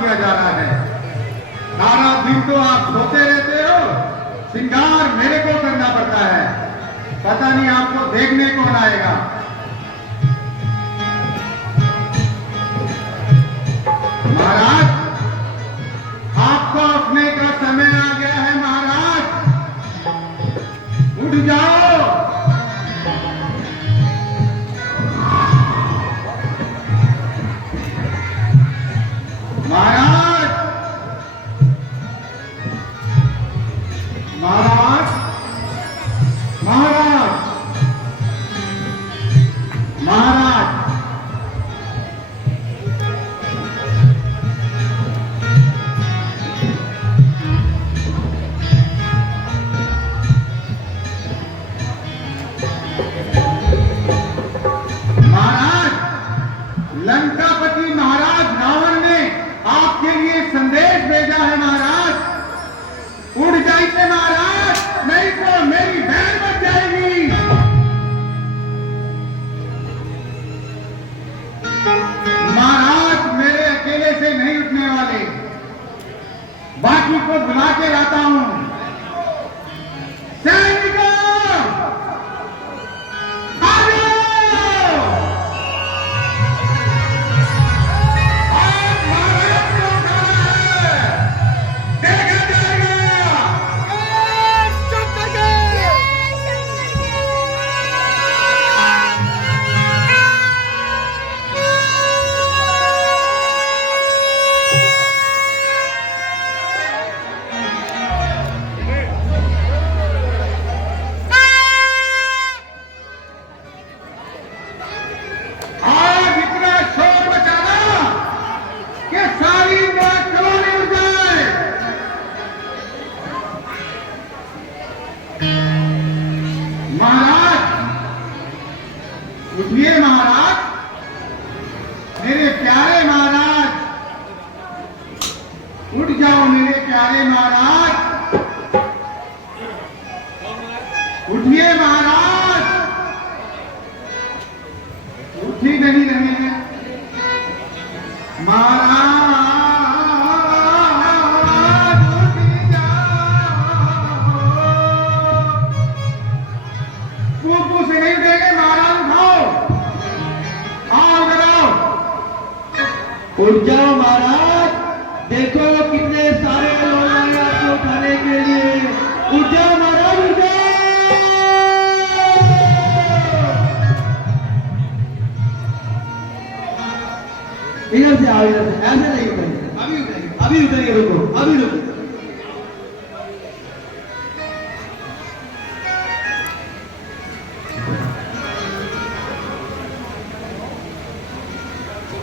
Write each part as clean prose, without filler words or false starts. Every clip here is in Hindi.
किया जा रहा है। सारा दिन तो आप सोते रहते हो, श्रृंगार मेरे को करना पड़ता है। पता नहीं आपको देखने कौन आएगा। महाराज, आपको उठने का समय आ गया है। महाराज, उठ जाओ। महाराज, महाराज, महाराज, महाराज, महाराज, लंकापति महाराज रावण ने आपके लिए संदेश भेजा है। महाराज, उठ जाइए महाराज, नहीं तो मेरी बहन बच जाएगी। महाराज, मेरे अकेले से नहीं उठने वाले, बाकी को बुला के लाता हूं। सैनिकों, आ जाओ। आज महाराज को उठाना है, देखा जाएगा। आज इतना शोर मचाना कि सारी बात कलोनी उड़ जाए। महाराज, उठिए महाराज, मेरे प्यारे महाराज, उठ जाओ मेरे प्यारे महाराज, उठिए महाराज। उठी नहीं रहे हैं महाराज, उठ जाओ। पूपू से नहीं उठेंगे महाराज, उठाओ, आओ इधर आओ। उठ जाओ महाराज, देखो कितने सारे लोग आए आपको उठाने के लिए। उठ जाओ महाराज, उठ जाओ। इधर से आओ, इधर से, ऐसे नहीं उठेंगे, अभी उठेंगे, अभी उठेंगे, रुको, अभी रुको।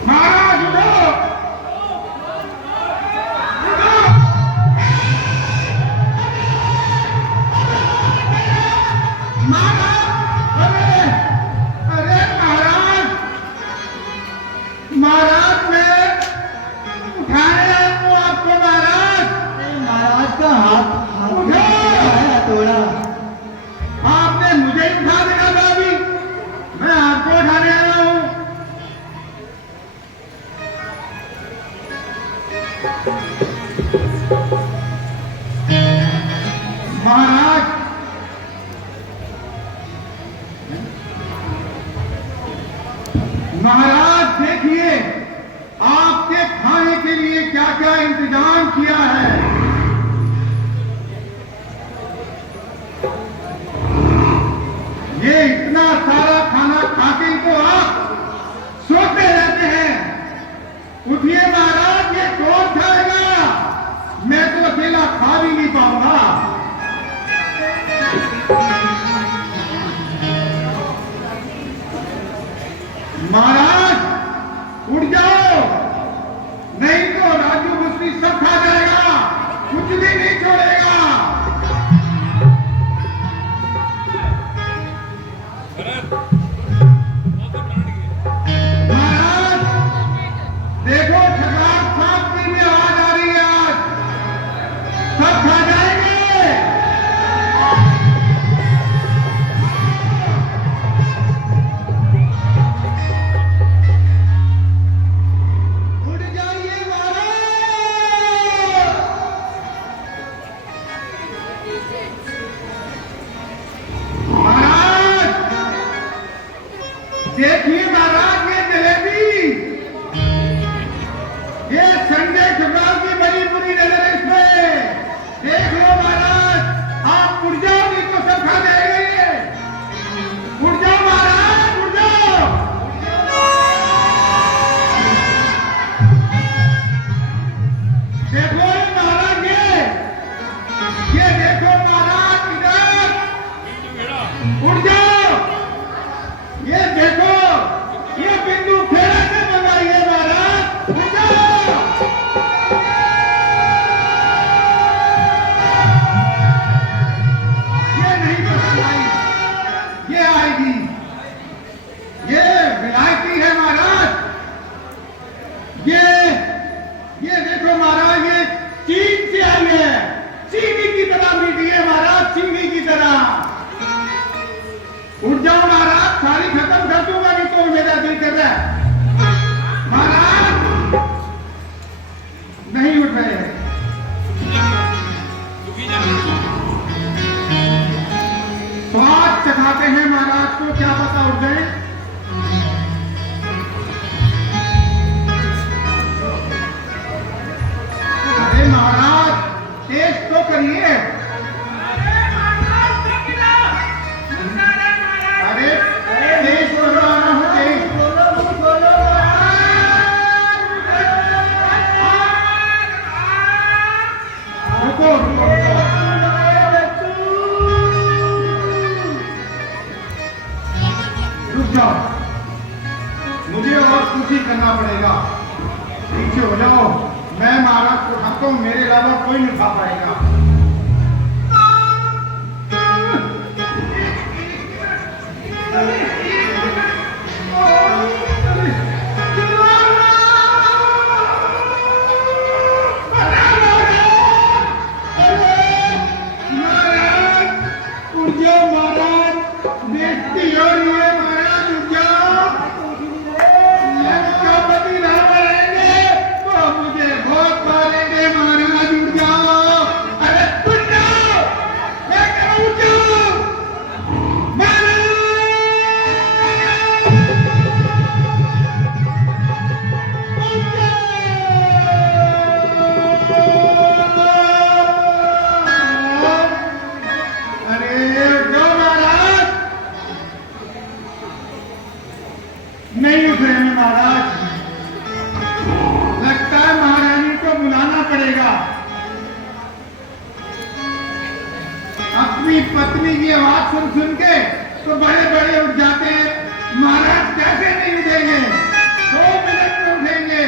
महाराज उठो, महाराज, अरे अरे महाराज, महाराज मैं उठाने आया हूं आपको। महाराज, महाराज का हाथ उठो। थोड़ा। आपने मुझे उठा देना था, अभी मैं आपको उठाने आया हूं। महाराज, महाराज देखिए, आपके खाने के लिए क्या क्या इंतजाम किया है। ये इतना सारा खाना खाके ही तो आप सोते रहते हैं। उठिए महाराज, ये कौन खाएगा? मैं तो अकेला खा भी नहीं पाऊंगा। महाराज, उठ जाओ, नहीं तो राजू मुस्ती सब खा जाएगा, कुछ भी नहीं छोड़ेगा। महाराज, देखो छगलाट सांप की भी आवाज आ रही है। आज सब खा जाएंगे। उठ जाइए महाराज। रंगे चुनाव की बड़ी बुरी नजर है इसमें। देख लो महाराज, आप उड़ जाओ नहीं तो सब खा जाएंगे। उड़ जाओ महाराज, उड़ जाओ। देखो ये महाराज, ये देखो महाराज, इधर उड़ जाओ। ये देखो, ये बिंदु खेड़ा से मंगाइए महाराज, उड़ जाओ। ये नहीं पसंद आई, ये आएगी। ये विलायती है महाराज। ये देखो महाराज, ये चीन से आई है। चीनी की तरह मीठी है महाराज, चीनी की तरह। उठ जाओ महाराज, सारी खत्म कर दूंगा नहीं तो मेरा दिल कर रहा है। महाराज नहीं उठ रहे हैं। स्वाद चखाते हैं महाराज को, क्या पता उठ गए। अरे महाराज टेस्ट तो करिए। अरे टेस्ट करवाना हो, टेस्ट। रुको रुको रुक जाओ, मुझे और कुछ ही करना पड़ेगा। पीछे हो जाओ, मैं महाराज को उठाता हूं, मेरे अलावा कोई नहीं खा पाएगा। नहीं उठ रहे हैं महाराज, लगता है महारानी को बुलाना पड़ेगा। अपनी पत्नी की आवाज सुन सुन के तो बड़े बड़े उठ जाते हैं। महाराज कैसे नहीं उठेंगे, 2 मिनट में उठेंगे।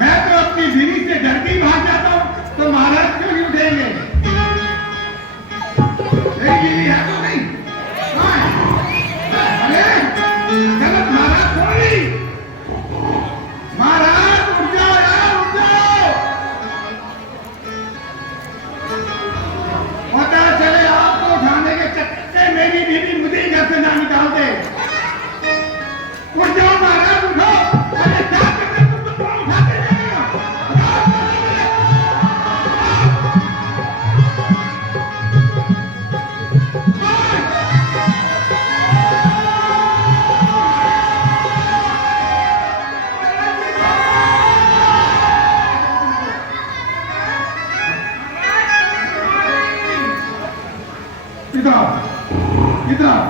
मैं तो अपनी बीवी से डर के भाग जाता हूं, तो महाराज क्यों नहीं उठेंगे। एक बीवी है तो नहीं। गलत महाराज थोड़ी। महाराज उठ जाओ यार, उठ जाओ। पता चले आपको उठाने के चक्कर में मेरी बीवी मुझे घर से ना निकाल दे। उठ जाओ महाराज, उठो। अरे क्या करते तुम, तो उठाते नहीं हो। इधर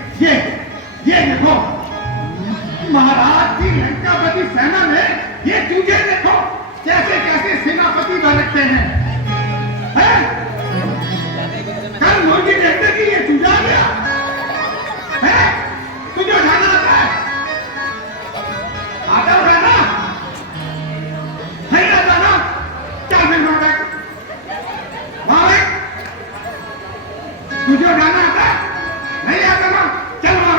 ये देखो महाराज की लंकापति सेना में ये चूजे देखो कैसे कैसे सेनापति बन रखते हैं। कल मुर्गी देखते कि ये चूजा आ गया है। तुझे उठाना आता है, आता उठाना नहीं आता ना, चल फिर वहां तुझे उठाना आता है, नहीं आता ना, चल वहां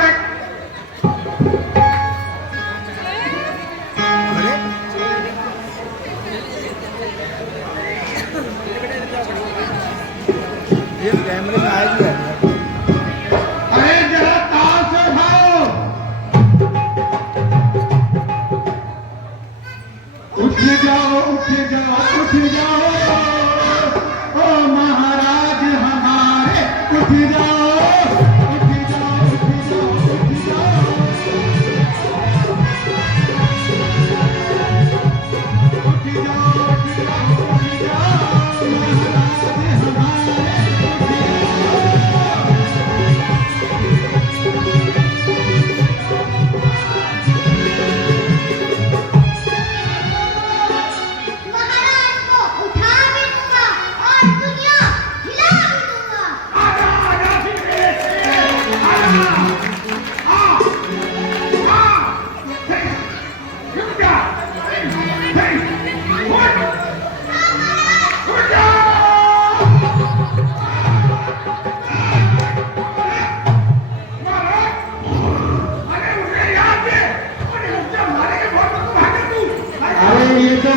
ये कैमरे में आएगी। अरे जरा ताल से उठाओ। उठ जाओ उठ जाओ उठ जाओ, ओ महाराज हमारे उठ जाओ उठ जाओ उठ जाओ उठ जाओ।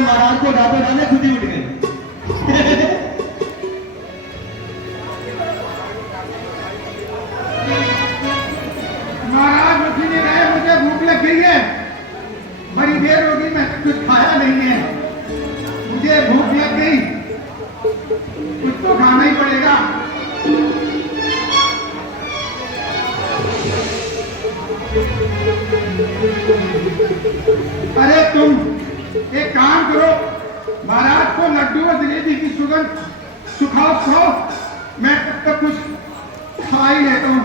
महाराज को डांटे डाले खुद ही उठ गए। महाराज उठ ही नहीं रहे, मुझे भूख लग गई है, बड़ी देर हो गई, मैंने कुछ खाया नहीं है, मुझे भूख लग गई, कुछ तो खाना ही पड़ेगा। अरे तुम एक काम करो, महाराज को लड्डू और जलेबी की सुगंध सुखाओ खाओ, मैं तब तक कुछ खा ही लेता हूँ।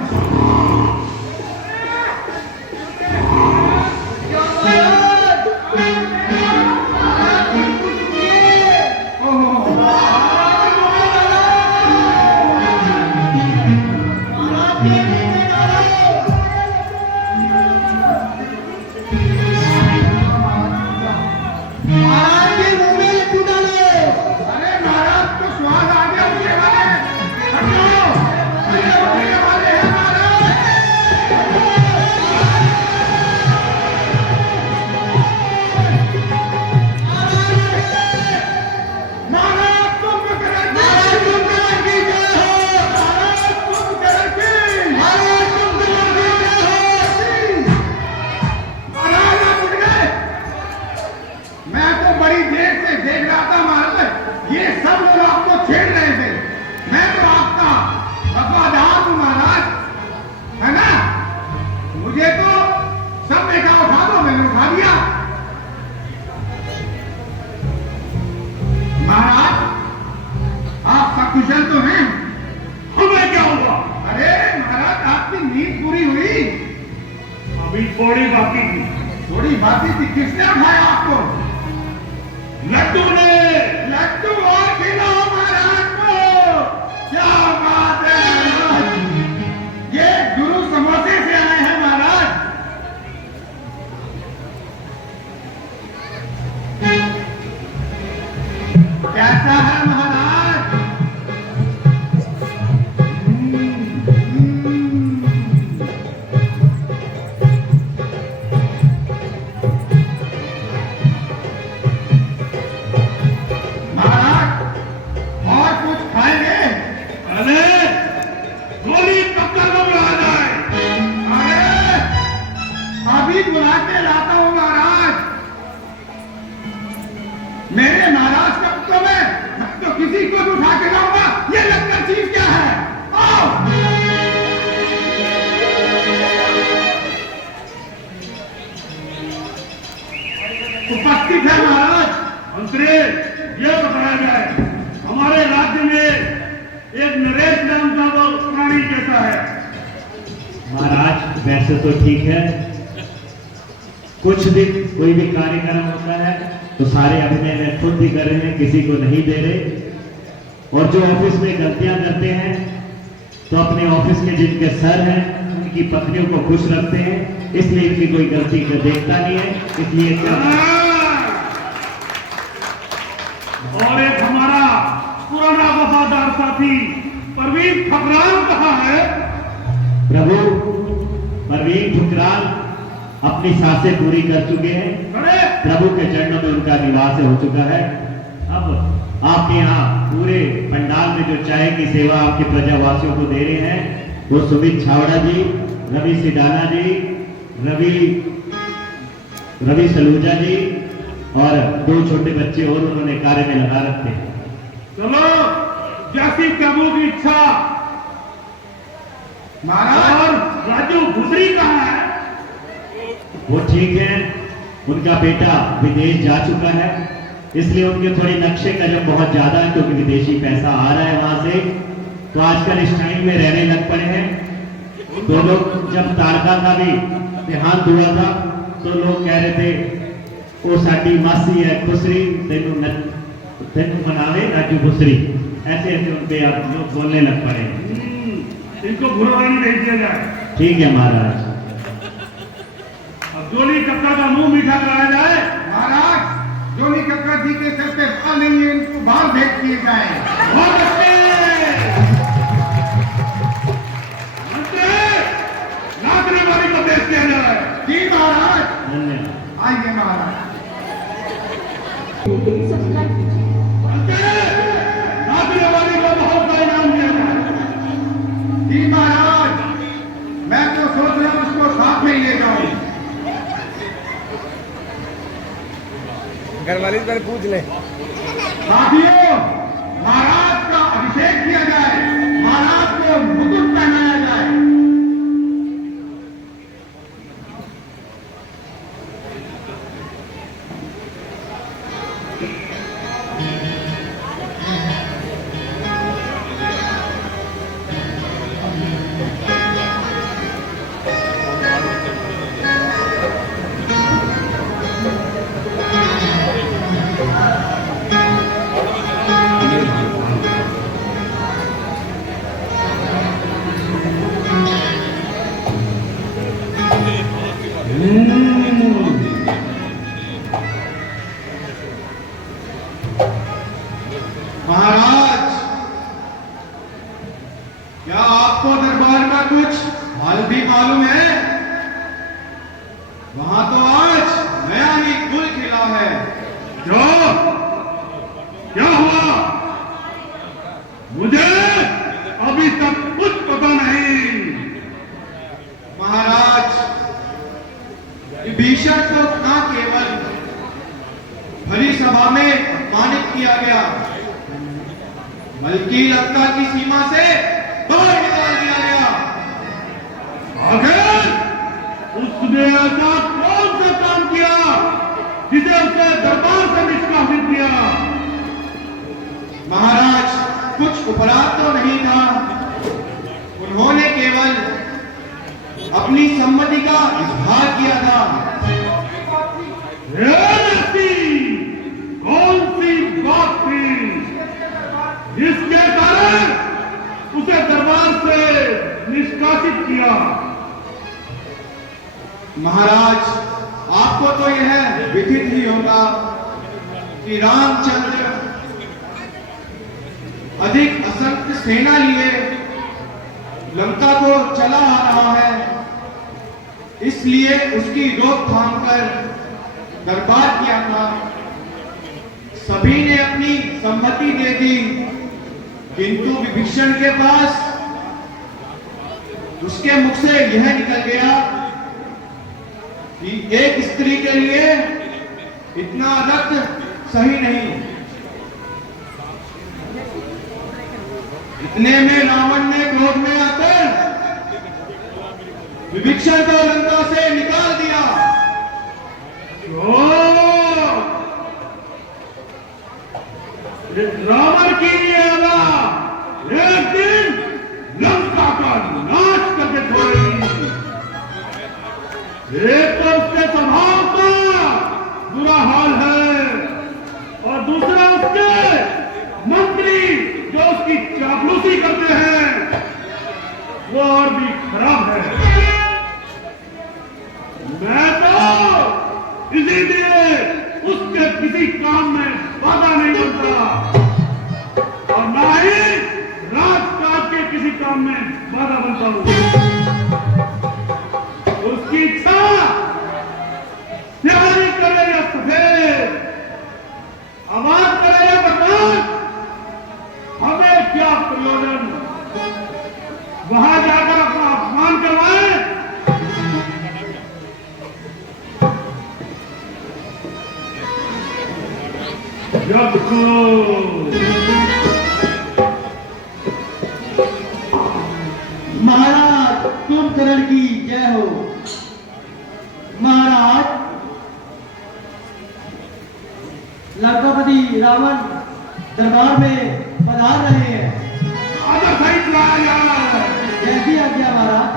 कुशल तो हैं? हमें क्या हुआ? अरे महाराज आपकी नींद पूरी हुई? अभी थोड़ी बाकी थी। थोड़ी बाकी थी? किसने उठाया आपको? लड्डू ने। लड्डू और खिलाओ महाराज को। क्या बात है महाराज, ये गुरु समोसे से आए हैं महाराज। कैसा है महाराज? बुला के लाता हूं महाराज। मेरे महाराज के पुत्रों में तो किसी को भी उठा के लाऊंगा। ये लगकर चीज क्या है? आओ। उपस्थित है महाराज। मंत्री, ये बताया जाए हमारे राज्य में एक नरेश नाम का वो प्राणी कैसा है? महाराज वैसे तो ठीक है, कुछ दिन कोई भी कार्यक्रम होता है तो सारे अभिनय में खुद ही कर रहे हैं, किसी को नहीं दे रहे। और जो ऑफिस में गलतियां करते हैं तो अपने ऑफिस में जिनके सर हैं उनकी पत्नियों को खुश रखते हैं, इसलिए इनकी कोई गलती को देखता नहीं है, इसलिए और एक हमारा पुराना वफादार साथी परवीन ठकराल कहाँ है? प्रभु परवीन ठुकराल अपनी सांसें पूरी कर चुके हैं, प्रभु के चरणों में उनका निवास हो चुका है। अब आपके यहाँ पूरे पंडाल में जो चाय की सेवा आपके प्रजावासियों को दे रहे हैं वो सुमित छावड़ा जी, रवि सिडाना जी, रवि सलूजा जी और 2 छोटे बच्चे और उन्होंने कार्य में लगा रखे हैं। चलो जैसी प्रभु की इच्छा। महाराज और राजू भूसरी कहाँ है? वो ठीक है, उनका बेटा विदेश जा चुका है, इसलिए उनके थोड़ी नक्शे कदम बहुत ज्यादा है क्योंकि विदेशी पैसा आ रहा है वहां से, तो आजकल इस टाइम में रहने लग पड़े हैं। तो लोग जब तारका का भी देहांत हुआ था तो लोग कह रहे थे वो साडी मासी है खुसरी, तेनू मनावे राजू खुसरी, ऐसे ऐसे उनपे आप लोग बोलने लग पड़े। इनको भुरानी भेज दिया जाए। ठीक है महाराज। जोली कक्का का मुंह मीठा कराया जाए। महाराज जोली कक्का जी के सर पे बाल नहीं है, इनको बाल भेज किए जाए। बहुत अच्छे। नाचने वाली को भेज दिया जाए। जी महाराज। धन्यवाद। आइए महाराज। सब्सक्राइब कीजिए। नाचने वाले को बहुत सा इनाम दिया जाए। जी महाराज, मैं तो सोच रहा हूँ उसको साथ में ही ले जाऊं। घर वाले से पहले पूछ ले। साथियों, महाराज का अभिषेक किया जाए, महाराज को मुकुट पहनाया जाए। महाराज, क्या आपको दरबार का कुछ हाल भी मालूम है? वहां तो आज नया ही गुल खिला है। क्यों? क्या हुआ? मुझे अभी तक कुछ पता नहीं। महाराज, विभीषण को न केवल भरी सभा में अपमानित किया गया, बल्कि लंका की सीमा से बाहर निकाल दिया गया। आखिर उसने ऐसा कौन सा काम किया जिसे उसने दरबार से निष्कासित किया? महाराज, कुछ अपराध तो नहीं था। उन्होंने केवल अपनी सम्मति का इजहार किया था। ऐसी कौन सी बात थी जिसके कारण उसे दरबार से निष्कासित किया? महाराज, आपको तो यह विदित ही होगा कि रामचंद्र अधिक असंख्य सेना लिए लंका को चला आ रहा है, इसलिए उसकी रोकथाम कर दरबार किया था। सभी ने अपनी सम्मति दे दी, किंतु विभीषण के पास उसके मुख से यह निकल गया कि एक स्त्री के लिए इतना रक्त सही नहीं। इतने में रावण ने क्रोध में आकर विभीषण को लंका से निकाल दिया। रावण की ये अदा एक दिन लंका का नाश करके छोड़ेगी। एक तो उसके स्वभाव का बुरा हाल है और दूसरा उसके मंत्री जो उसकी चापलूसी करते हैं वो और भी खराब है। मैं तो इसीलिए उसके किसी काम में बाधा नहीं बनता और ना ही राजकाज के किसी काम में बाधा बनता हूं। उसकी इच्छा सियाही करे या सफेद, आवाज करे या बकवास, हमें क्या प्रयोजन? वहां जाकर अपना अपमान करवाए। जब को महाराज कुंभकर्ण की जय हो। महाराज, लंकापति रावण दरबार में पधार रहे हैं। आजा सही लाया जा रहा है। जैसी आज्ञा महाराज।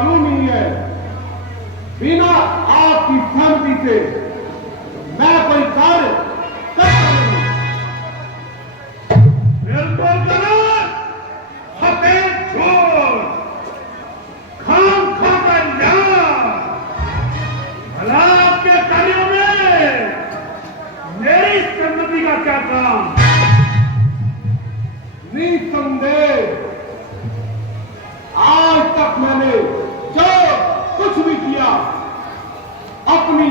मालूम ही है, बिना आपकी सहमति से मैं कोई कार्य करता नहीं। बिल्कुल गलत, सफेद झूठ, खाम खाकर न्याय। भला आपके कार्यों में मेरी सम्मति का क्या काम? निसंदेह आज तक मैंने जो कुछ भी किया अपनी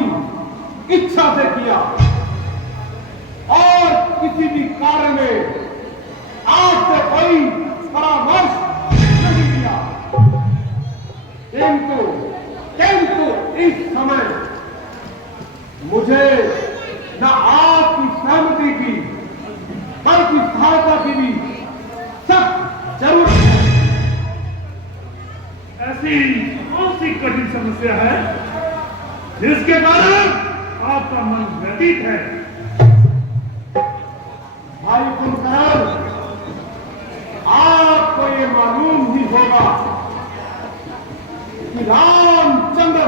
इच्छा से किया और किसी भी कार्य में आपसे कोई परामर्श नहीं किया। किंतु इस समय मुझे न आपकी सहमति की बल्कि सहायता की भी सख्त जरूरत है। ऐसी कौन सी कठिन समस्या है जिसके कारण आपका मन व्यतीत है? भाई कुलकर्ण, आपको ये मालूम ही होगा कि रामचंद्र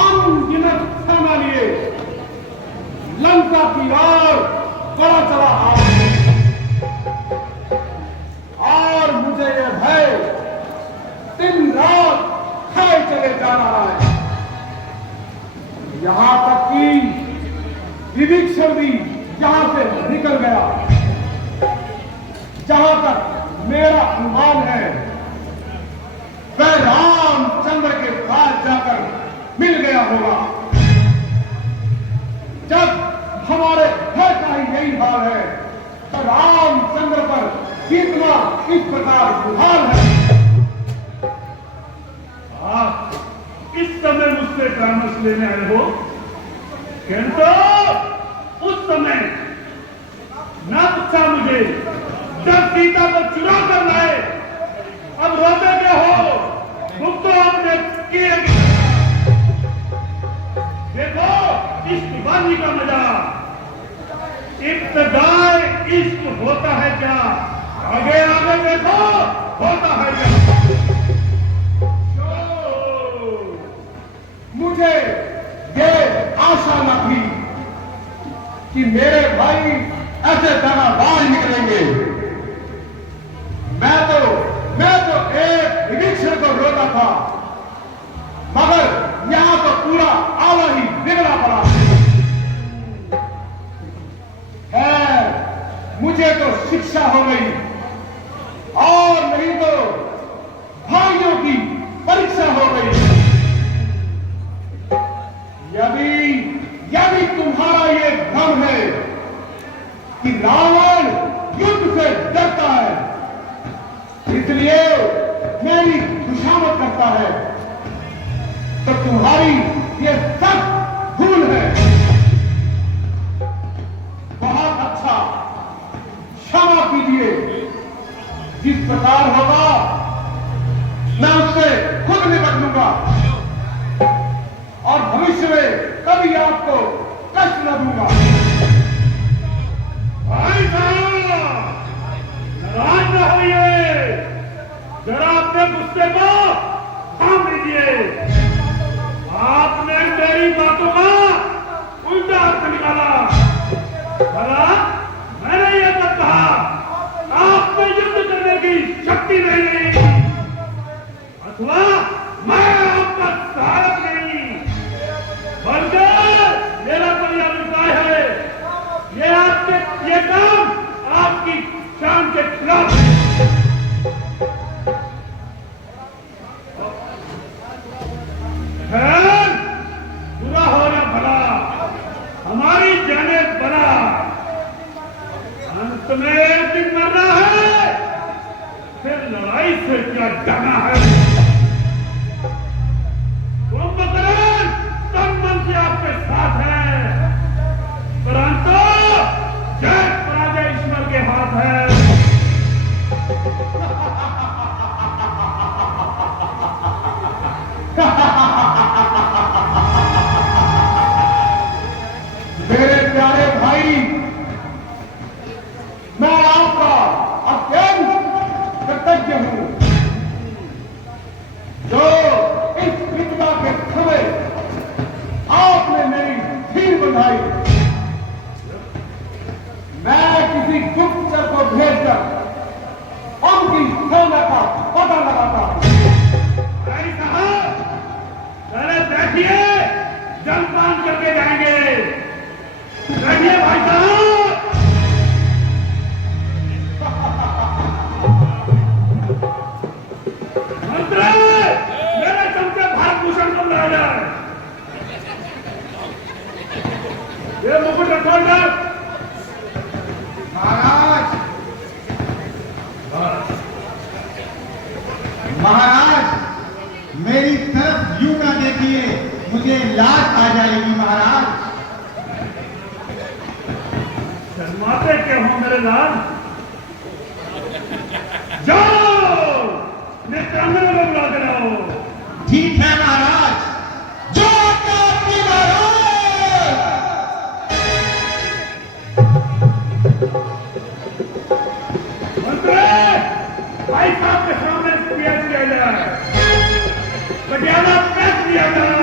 अनगिनत सेना लिए लंका की ओर बढ़ा चला आ रहा है और मुझे यह भय दिन रात खाए चले जा रहा है। यहां तक कि विभीषण भी यहां से निकल गया। जहां तक मेरा अनुमान है वह रामचंद्र के पास जाकर मिल गया होगा। जब हमारे घर का ही यही हाल है तो रामचंद्र पर कितना इस प्रकार सुधार है। आप इस समय मुझसे परामर्श लेने आए हो, किंतु उस समय न पूछा मुझे जब सीता को चुरा कर लाए। अब रोते क्या हो? तुम तो आपने किए। देखो इश्कबाजी का मजा, इब्तिदाई इश्क होता है क्या? आगे आगे देखो होता है क्या? मुझे ये आशा न थी कि मेरे भाई ऐसे दगाबाज निकलेंगे। मैं तो एक विभीषण को रोता था, मगर यहां तो पूरा आला ही बिगड़ा पड़ा है। मुझे तो शिक्षा हो गई और नहीं तो भाइयों की परीक्षा हो गई। यदि तुम्हारा ये भ्रम है कि रावण युद्ध से डरता है इसलिए मेरी खुशामद करता है, तो तुम्हारी ये सख्त भूल है। बहुत अच्छा, क्षमा कीजिए। जिस प्रकार होगा मैं उससे खुद निपट लूंगा और भविष्य में कभी आपको कष्ट न दूंगा। भाई साहब, नाराज न होइए, जरा अपने गुस्से को थाम लीजिए। आपने मेरी बातों का उल्टा अर्थ निकाला। भला मैंने ये तक कहा आप में युद्ध करने की शक्ति नहीं, अथवा मैं आपका सहायक नहीं, बल्कि मेरा कोई अभिप्राय है ये काम आपकी शान के खिलाफ है। भाई, मैं किसी गुप्तचर को भेजकर उनकी सेना का पता लगाता हूं। भाई साहब, पहले बैठिए, जलपान करके जाएंगे। बैठिए भाई साहब। मंत्री, मेरे चमचे भारत भूषण को ला जाए। ये मुकुट रखो इधर। महाराज, महाराज, मेरी तरफ यूं ना देखिए, मुझे लाज आ जाएगी महाराज। शर्माते क्या हो मेरे लाल? जाओ, नित्यानंद को बुला कर आओ। ठीक है महाराज, जो आपकी महाराज। मंत्री, भाई साहब के सामने पेश किया जाए, पटियाला पेश किया जाए।